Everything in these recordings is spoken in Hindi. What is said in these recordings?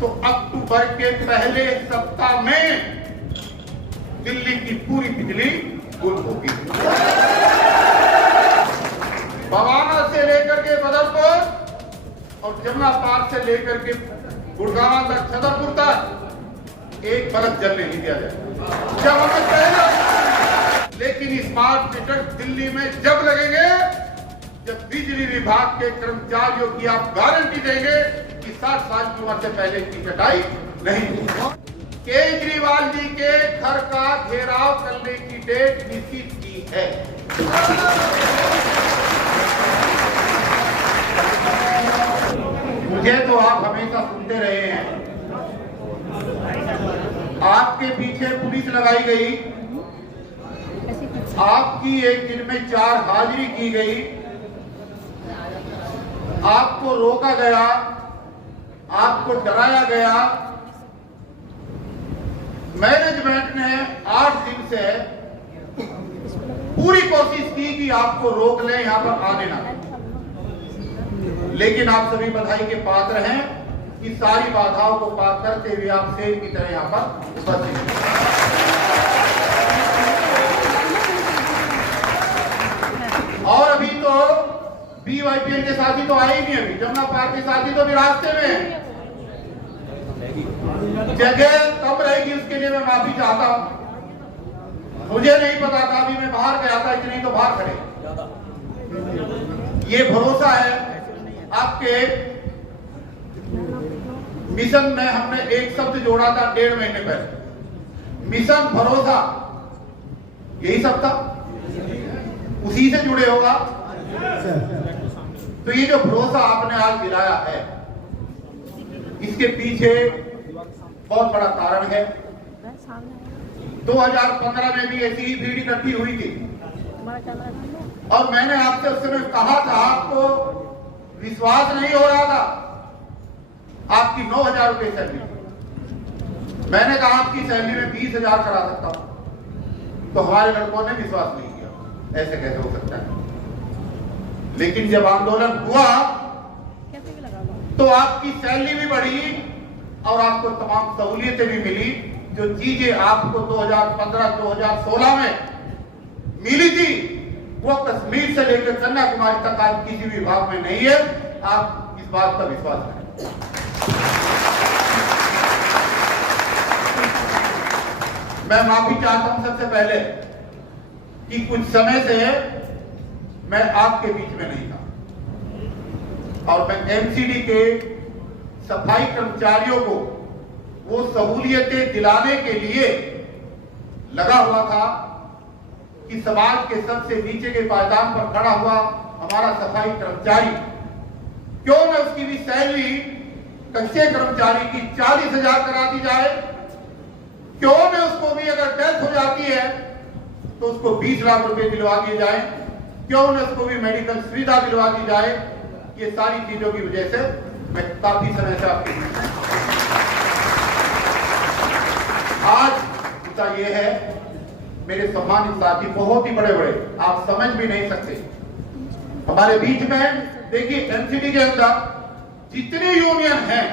तो अक्टूबर के पहले सप्ताह में दिल्ली की पूरी बिजली गुल होगी। बवाना से लेकर के बदरपुर और जमुना पार से लेकर के गुड़गांव तक, छतरपुर तक एक बल्ब जलने नहीं दिया जाएगा। जब हमें पहले, लेकिन स्मार्ट मीटर दिल्ली में जब लगेंगे जब बिजली विभाग के कर्मचारियों की आप गारंटी देंगे कि 60 साल की उम्र से पहले इसकी कटाई नहीं होगी। केजरीवाल जी के घर का घेराव करने की डेट निश्चित की है। मुझे तो आप हमेशा सुनते रहे हैं, आपके पीछे पुलिस लगाई गई, आपकी एक दिन में 4 हाजिरी की गई, आपको रोका गया, आपको डराया गया। मैनेजमेंट ने 8 दिन से पूरी कोशिश की कि आपको रोक ले, यहां पर आने ना, लेकिन आप सभी बधाई के पात्र हैं कि सारी बाधाओं को पार करते हुए आप शेर की तरह यहां पर उपस्थित हैं। और अभी तो BYPL के साथी तो आए ही नहीं, अभी जमुना पार के साथी तो भी रास्ते में है। जगह कब रहेगी उसके लिए मैं माफी चाहता हूं। मुझे नहीं पता था, अभी मैं बाहर गया था, इतनी तो बाहर खड़े। ये भरोसा है आपके मिशन में, हमने एक शब्द जोड़ा था 1.5 महीने पहले, मिशन भरोसा, यही सब था, उसी से जुड़े होगा। तो ये जो भरोसा आपने आज दिलाया है, इसके पीछे बहुत बड़ा कारण है। 2015 में भी ऐसी ही भीड़ इकट्ठी हुई थी और मैंने आपसे उस समय कहा था, आपको विश्वास नहीं हो रहा था, आपकी 9,000 रुपए सैलरी, मैंने कहा आपकी सैलरी में 20,000 करा सकता हूं, तो हमारे लड़कों ने विश्वास नहीं किया, ऐसे कैसे हो सकता है। लेकिन जब आंदोलन हुआ तो आपकी सैलरी भी बढ़ी और आपको तमाम सहूलियतें भी मिली। जो चीजें आपको 2015-2016 में मिली थी, वो कश्मीर से लेकर कन्याकुमारी तक आज किसी भी विभाग में नहीं है। आप इस बात का विश्वास करें। मैं माफी चाहता हूं सबसे पहले कि कुछ समय से मैं आपके बीच में नहीं था और मैं MCD के सफाई कर्मचारियों को वो सहूलियतें दिलाने के लिए लगा हुआ था कि समाज के सबसे नीचे के पायदान पर खड़ा हुआ हमारा सफाई कर्मचारी, क्यों न उसकी भी सैलरी कच्चे कर्मचारी की 40,000 करा दी जाए, क्यों न उसको भी अगर डेथ हो जाती है तो उसको 20 लाख रुपए दिलवा दिए जाए, क्यों न उसको भी मेडिकल सुविधा दिलवा दी जाए। ये सारी चीजों की वजह से मैं काफी समय से आपके आज मुद्दा ये है, मेरे सम्मानित साथी बहुत ही बड़े बड़े, आप समझ भी नहीं सकते हमारे बीच में। देखिए MCD के अंदर जितने यूनियन हैं,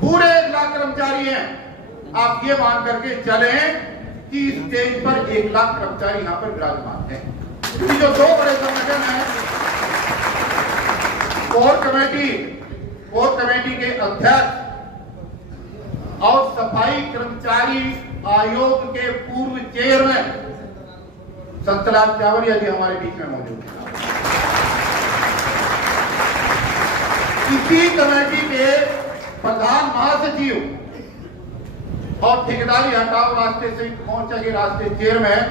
पूरे 1 लाख कर्मचारी हैं। आप ये मान करके चले कि स्टेज पर 1 लाख कर्मचारी यहाँ पर विराजमान हैं। क्योंकि जो 2 बड़े संगठन हैं, कोर कमेटी के अध्यक्ष और सफाई कर्मचारी आयोग के पूर्व चेयरमैन संतलाल चावरिया जी हमारे बीच में मौजूद हैं। इसी कमेटी के प्रधान महासचिव और ठेकेदारी हटाओ राष्ट्रीय संयुक्त मोर्चा के राष्ट्रीय चेयरमैन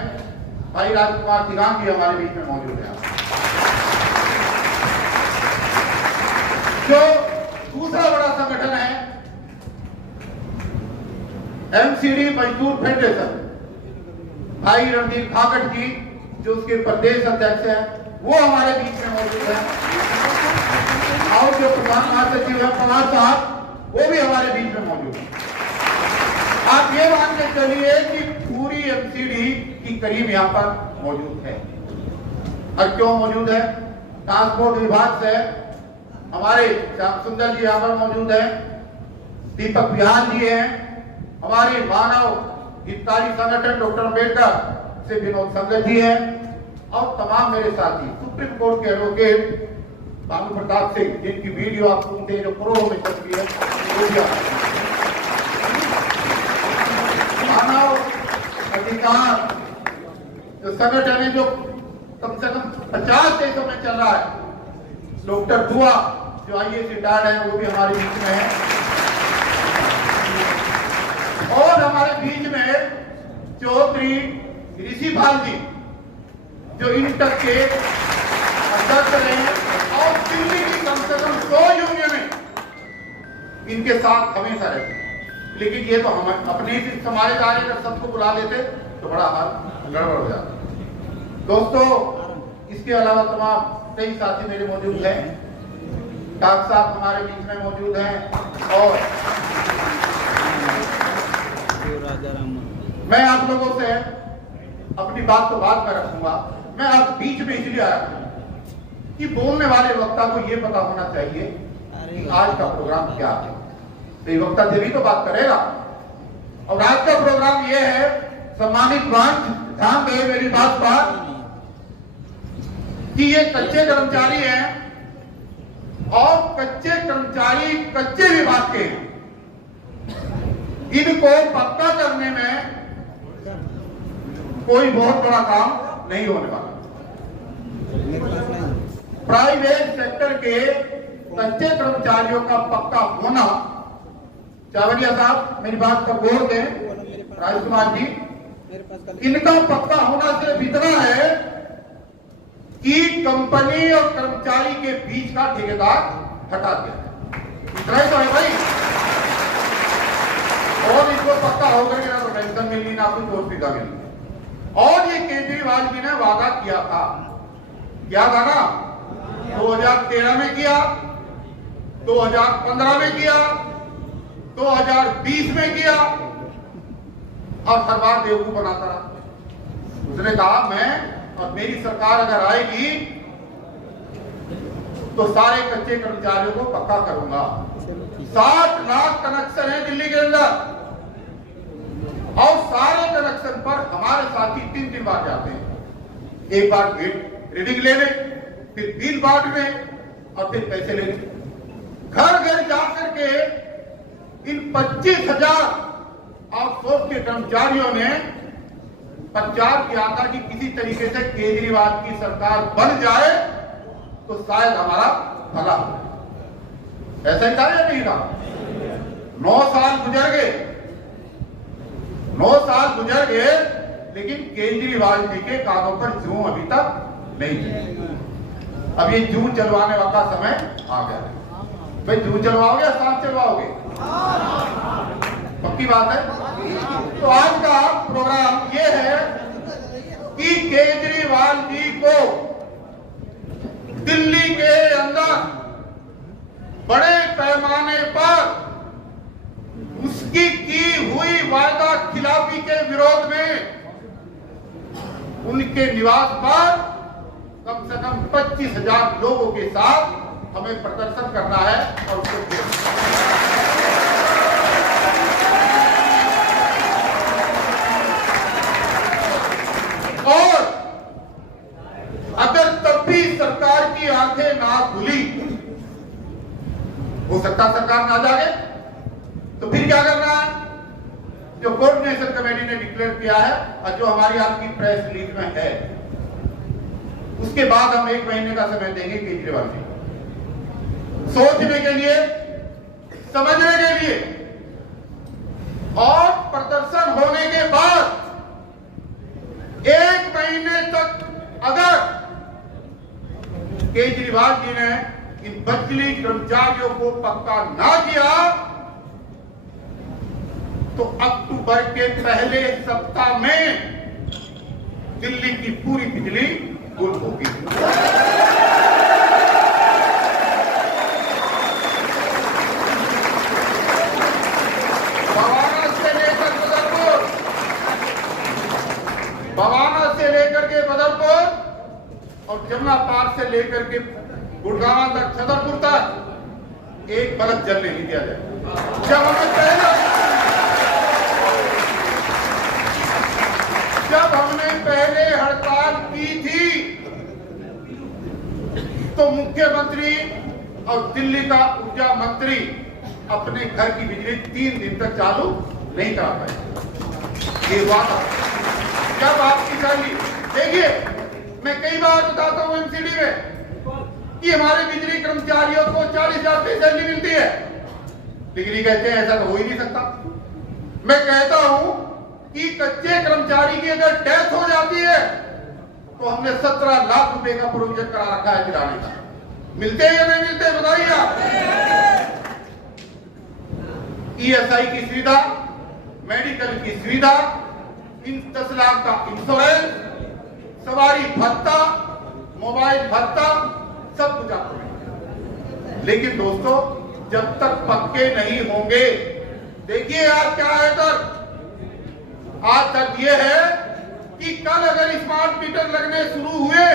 भाई राजकुमार तिगांग भी हमारे बीच में मौजूद है। जो दूसरा बड़ा संगठन है MCD मजदूर फेडरेशन, भाई रणदीप खाकट जी जो उसके प्रदेश अध्यक्ष हैं, वो हमारे बीच में मौजूद है। और जो प्रधान महासचिव है पवार साहब, वो भी हमारे बीच में मौजूद है। आप ये मान के चलिए कि पूरी MCD की करीब यहाँ पर मौजूद है। और क्यों मौजूद है? ट्रांसपोर्ट विभाग से हमारे श्याम सुंदर जी यहाँ पर मौजूद है, दीपक बिहान जी हैं, हमारे मानव हितकारी संगठन डॉक्टर अम्बेडकर से विनोद संगत जी हैं, और तमाम मेरे साथी सुप्रीम कोर्ट के एडवोकेट भानु प्रताप सिंह, जिनकी वीडियो आप सुनते हैं जो करोड़ों में चल रही है। मानव अधिकार जो संगठन है जो कम से कम 50 देशों में चल रहा है, डॉक्टर दुआ जो आईएएस रिटायर्ड है वो भी हमारे बीच में है, और हमारे बीच में चौधरी ऋषिपाल जी जो इंटर के अध्यक्ष रहे, और दिल्ली की कम से कम 100 यूनियनें इनके साथ हमेशा रहती हैं। लेकिन ये तो हम अपने ही हमारे कार्य अगर सबको बुला लेते तो बड़ा हाल गड़बड़ हो जाता। दोस्तों, इसके अलावा तमाम कई साथी मेरे मौजूद हैं, डॉक्टर साहब हमारे बीच में मौजूद हैं, और मैं आप लोगों से अपनी बात तो बाद में रखूंगा। मैं आप बीच में इसलिए आया हूं कि बोलने वाले वक्ता को यह पता होना चाहिए कि आज का प्रोग्राम क्या है। तो ये वक्ता जब भी तो बात करेगा, और आज का प्रोग्राम ये है, सम्मानित मंच ध्यान दे मेरी बात पर, कि ये कच्चे कर्मचारी हैं, और कच्चे कर्मचारी कच्चे विभाग के हैं, इनको पक्का करने में कोई बहुत बड़ा काम नहीं होने वाला। प्राइवेट सेक्टर के कच्चे कर्मचारियों का पक्का होना, चावड़िया साहब मेरी बात पर गौर दें, राजकुमार जी, इनका पक्का होना सिर्फ इतना है कि कंपनी और कर्मचारी के बीच का ठेकेदार हटा दिया, इतना ही तो है भाई। और इसको पक्का होकर के ना तो पेंशन मिलनी ना कुछ और सुविधा मिलनी। और ये केजरीवाल जी ने वादा किया था, क्या था ना, 2013 में किया, 2015 में किया, 2020 में किया, और हर बार बेवकूफ बनाता रहा। उसने कहा मैं और मेरी सरकार अगर आएगी तो सारे कच्चे कर्मचारियों को पक्का करूंगा। 60 लाख कनेक्शन है दिल्ली के अंदर, और सारे कनेक्शन पर हमारे साथी 3 बार जाते हैं। एक बार रीडिंग लेने, फिर बिल बांटने, और फिर पैसे लेने। घर घर जाकर के इन 25,000 आउटसोर्स के कर्मचारियों ने प्रचार किया था कि किसी तरीके से केजरीवाल की सरकार बन जाए तो शायद हमारा भला हो। ऐसा ही था या नहीं था? 9 साल गुजर गए, 9 साल गुजर गए, लेकिन केजरीवाल जी के कानों पर जूं अभी तक नहीं चली। अब ये जूं चलवाने वाला समय आ गया है। भाई जूं चलवाओगे या सांप चलवाओगे? पक्की बात है। तो आज का प्रोग्राम ये है कि केजरीवाल जी को दिल्ली के अंदर बड़े पैमाने पर उसकी की हुई वायदा खिलाफी के विरोध में उनके निवास पर कम से कम 25,000 लोगों के साथ हमें प्रदर्शन करना है, और उसको और अगर तब भी सरकार की आंखें ना खुली, हो सकता सरकार ना जागे, तो फिर क्या करना है? जो कोऑर्डिनेशन कमेटी ने डिक्लेयर किया है और जो हमारी आपकी प्रेस रिलीज में है, उसके बाद हम 1 महीने का समय देंगे केजरीवाल जी सोचने के लिए, समझने के लिए, और प्रदर्शन होने के बाद 1 महीने तक अगर केजरीवाल जी ने इन बदली कर्मचारियों को पक्का ना किया तो अक्टूबर के पहले सप्ताह में दिल्ली की पूरी बिजली गुल होगी। बवाना से लेकर के बदरपुर और जमुना पार से लेकर के गुड़गांव तक, छतरपुर तक एक बल्ब जलने नहीं दिया जाए। जब हमें तो मुख्यमंत्री और दिल्ली का ऊर्जा मंत्री अपने घर की बिजली 3 दिन तक चालू नहीं करा पाए। ये वादा जब आपकी सैलरी, देखिए मैं कई बार बताता हूं एमसीडी में कि हमारे बिजली कर्मचारियों को 40,000 रुपये सैलरी मिलती है, लेकिन ये कहते हैं ऐसा तो हो ही नहीं सकता। मैं कहता हूं कि कच्चे कर्मचारी की अगर डेथ हो जाती है तो हमने 17 लाख रुपए का प्रोविजन करा रखा है दिलाने का। मिलते हैं या नहीं मिलते बताइए आप। ईएसआई की सुविधा, मेडिकल की सुविधा, 10 लाख का इंश्योरेंस, सवारी भत्ता, मोबाइल भत्ता, सब कुछ आपको मिलेगा। लेकिन दोस्तों जब तक पक्के नहीं होंगे, देखिए आज क्या है सर, आज तक ये है कि कल अगर स्मार्ट मीटर लगने शुरू हुए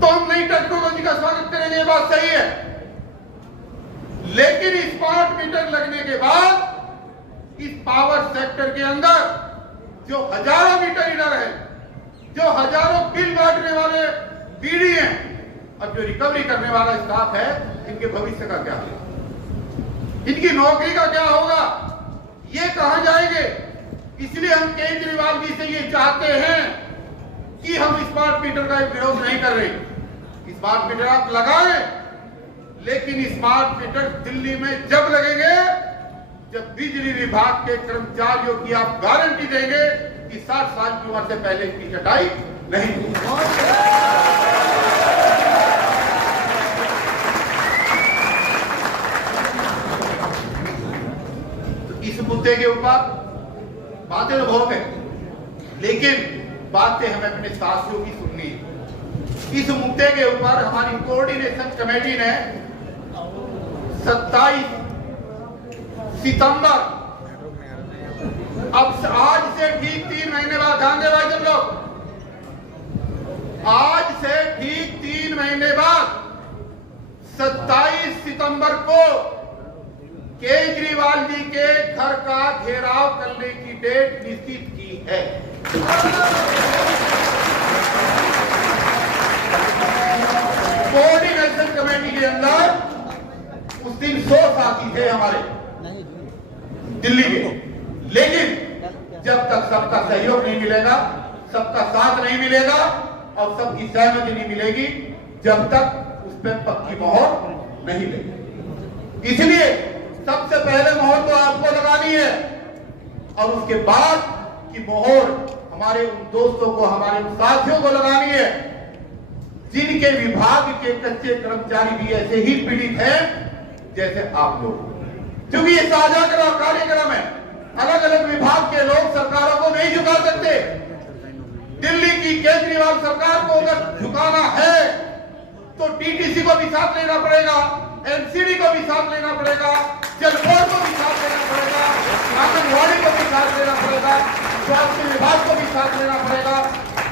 तो हम नई टेक्नोलॉजी का स्वागत करेंगे, ये बात सही है। लेकिन स्मार्ट मीटर लगने के बाद इस पावर सेक्टर के अंदर जो हजारों मीटर रीडर है, जो हजारों बिल बांटने वाले बीडी हैं और जो रिकवरी करने वाला स्टाफ है, इनके भविष्य का क्या होगा, इनकी नौकरी का क्या होगा, ये कहां जाएंगे। इसलिए हम केजरीवाल जी से ये चाहते हैं कि हम स्मार्ट मीटर का विरोध नहीं कर रहे। स्मार्ट मीटर आप लगाएं, लेकिन स्मार्ट मीटर दिल्ली में जब लगेंगे जब बिजली विभाग के कर्मचारियों की आप गारंटी देंगे कि 60 साल की उम्र से पहले की कटाई नहीं होगी। तो इस मुद्दे के ऊपर बातें तो बहुत है, लेकिन बातें हमें अपने साथियों की सुननी है। इस मुद्दे के ऊपर हमारी कोऑर्डिनेशन कमेटी ने 27 सितंबर, अब आज से ठीक 3 महीने बाद, ध्यान दे भाई सब लोग, आज से ठीक 3 महीने बाद 27 सितंबर को केजरीवाल जी के घर का घेराव करने की डेट निश्चित की है। कोऑर्डिनेशन कमेटी के अंदर उस दिन 100 साथी थे हमारे दिल्ली के, लेकिन जब तक सबका सहयोग नहीं मिलेगा, सबका साथ नहीं मिलेगा और सबकी सहमति नहीं मिलेगी, जब तक उस पर पक्की मोहर नहीं लगेगी। इसलिए सबसे पहले मोहर तो आपको लगानी है और उसके बाद की मोहर हमारे उन दोस्तों को, हमारे उन साथियों को लगानी है जिनके विभाग के कच्चे कर्मचारी भी ऐसे ही पीड़ित हैं जैसे आप लोग। क्योंकि ये साझा कार्यक्रम है, अलग अलग विभाग के लोग सरकारों को नहीं झुका सकते। दिल्ली की केजरीवाल सरकार को अगर झुकाना है तो टीटीसी को भी साथ लेना पड़ेगा, एमसीडी को भी साथ लेना पड़ेगा, जल बोर्ड को भी साथ लेना पड़ेगा, आंगनबाड़ी को भी साथ लेना पड़ेगा, स्वास्थ्य विभाग को भी साथ लेना पड़ेगा,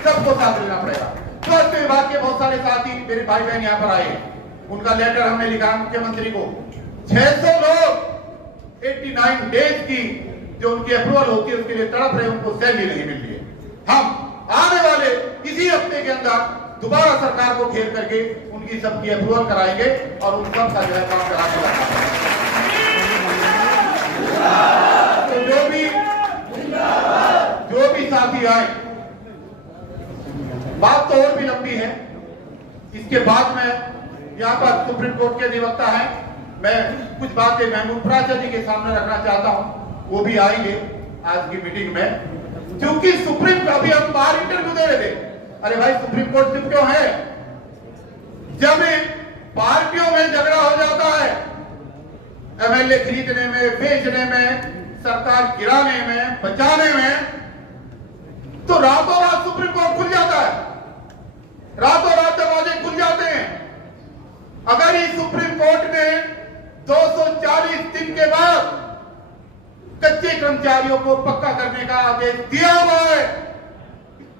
सबको साथ लेना पड़ेगा। स्वास्थ्य विभाग के बहुत सारे साथी मेरे भाई बहन यहाँ पर आए हैं, उनका लेटर हमने लिखा मुख्यमंत्री को। 600 लोग 89 डेज की जो उनकी अप्रूवल होती है उसके लिए तड़प रहे, उनको सैलरी नहीं मिल रही है। हम आने वाले इसी हफ्ते के अंदर दोबारा सरकार को घेर करके उनकी सबकी अप्रूवल कराएंगे और उन सब का जो है काम करा के तो जो भी साथी आए, बात तो और भी लंबी है। इसके बाद में यहाँ पर सुप्रीम कोर्ट के अधिवक्ता हैं, मैं कुछ बातें महमूद प्राचा जी के सामने रखना चाहता हूँ, वो भी आएंगे आज की मीटिंग में। क्योंकि सुप्रीम का भी हम बाहर इंटरव्यू दे रहे थे, अरे भाई सुप्रीम कोर्ट चुप क्यों है? जब पार्टियों में झगड़ा हो जाता है, एमएलए खरीदने में, बेचने में, सरकार गिराने में, बचाने में, तो रातों रात सुप्रीम कोर्ट खुल जाता है, रातों रात दरवाजे खुल जाते हैं। अगर इस सुप्रीम कोर्ट ने 240 दिन के बाद कच्चे कर्मचारियों को पक्का करने का आदेश दिया हुआ है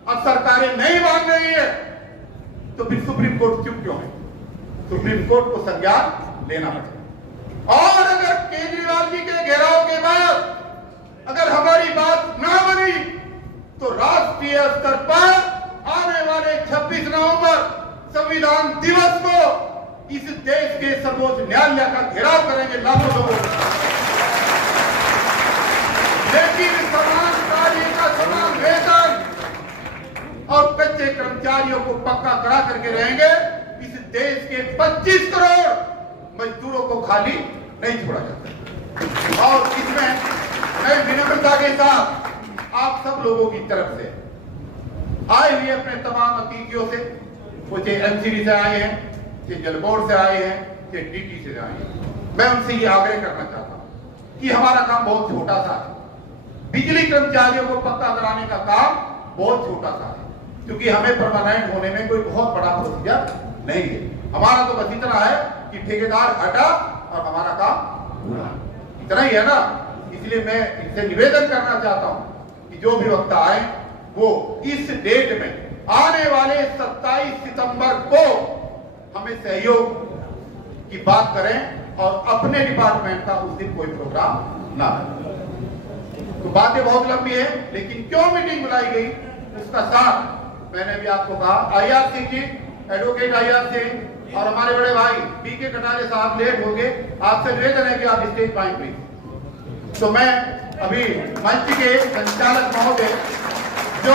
और सरकारें नहीं मान रही है, तो फिर सुप्रीम कोर्ट चुप क्यों है? सुप्रीम कोर्ट को संज्ञान लेना पड़ेगा। और अगर केजरीवाल जी के घेराव के बाद अगर हमारी बात ना बनी तो राष्ट्रीय स्तर पर आने वाले 26 नवंबर संविधान घेराव करेंगे लाखों लोगों का, लेकिन समान कार्य का समान वेतन और कच्चे कर्मचारियों को पक्का करा करके रहेंगे। इस देश के 25 करोड़ मजदूरों को खाली नहीं छोड़ा जाता। और इसमें मैं विनम्रता के साथ आप सब लोगों की तरफ से आए हुए अपने तमाम अतिथियों से, कुछ एमसीडी से आए हैं, चाहे जल बोर्ड से आए हैं, चाहे डीटी से आए हैं, मैं उनसे ये आग्रह करना चाहता हूं कि हमारा काम बहुत छोटा सा है। बिजली कर्मचारियों को पक्का कराने का काम बहुत छोटा सा है, क्योंकि हमें परमानेंट होने में कोई बहुत बड़ा प्रोसीजर नहीं है। हमारा तो बस इतना है कि ठेकेदार हटा और हमारा काम पूरा, इतना ही है ना। इसलिए मैं इनसे निवेदन करना चाहता हूं कि जो भी वक्त आए वो इस डेट में आने वाले 27 सितंबर को हमें सहयोग की बात करें और अपने डिपार्टमेंट का उस दिन कोई प्रोग्राम ना हो। तो बातें बहुत लंबी है, लेकिन क्यों मीटिंग बुलाई गई उसका साथ मैंने भी आपको कहा। IR Singh ji, advocate IR Singh और हमारे बड़े भाई PK कटारे साहब लेट हो गए, आपसे निवेदन है कि आप स्टेज पाएं प्लीज। तो मैं अभी मंच के संचालक महोदय, जो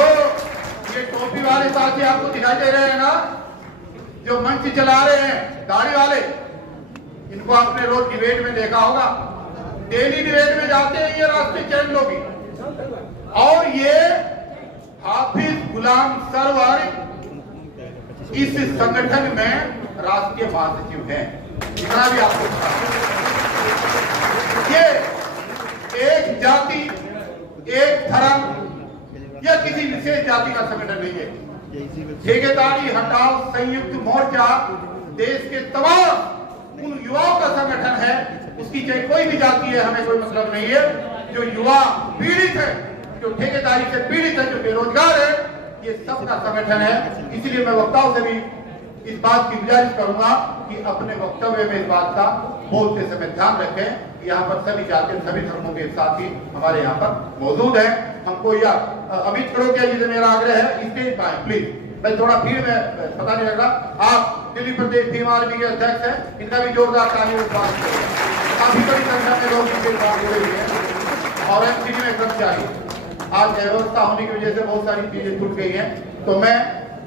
ये टोपी वाले साथी आपको दिखाई दे रहे हैं ना, जो मंच चला रहे हैं दाढ़ी वाले, इनको आपने रोज डिबेट में देखा होगा, डेली डिबेट में जाते हैं ये राष्ट्रीय चैन लोग, और ये हाफिज गुलाम सरवर इस संगठन में राष्ट्रीय महासचिव हैं, इतना भी आपको पता है। ये एक जाति, एक धर्म या किसी विशेष जाति का संगठन नहीं है। ठेकेदारी हटाओ संयुक्त मोर्चा देश के तमाम उन युवाओं का संगठन है, उसकी चाहे कोई भी जाति है, हमें कोई मतलब नहीं है। जो युवा पीड़ित है, जो ठेकेदारी से पीड़ित है, जो बेरोजगार है, ये सबका संगठन है। इसलिए मैं वक्ताओं से भी इस बात की गुजारिश करूंगा कि अपने वक्तव्य में इस बात का बोलते समय ध्यान रखें। यहाँ पर सभी जाति, सभी धर्मों के साथी हमारे यहाँ पर मौजूद हैं। हमको यह अमित करोटिया जी से मेरा आग्रह है, स्टेज पाए प्लीज। मैं थोड़ा भीड़ में पता नहीं लग रहा, आप दिल्ली प्रदेश भीम आर्मी के अध्यक्ष हैं, इनका भी जोरदार तालियों से स्वागत करें। काफी बड़ी संख्या में लोग इनके साथ जुड़े हुए हैं और एमसीडी में कर्मचारी, आज व्यवस्था होने की वजह से बहुत सारी चीजें छूट गई हैं। तो मैं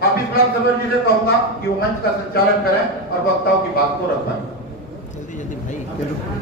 हाफिज गुलाम सरवर जी से कहूंगा कि वो मंच का संचालन करें और वक्ताओं की बात को रख पाए।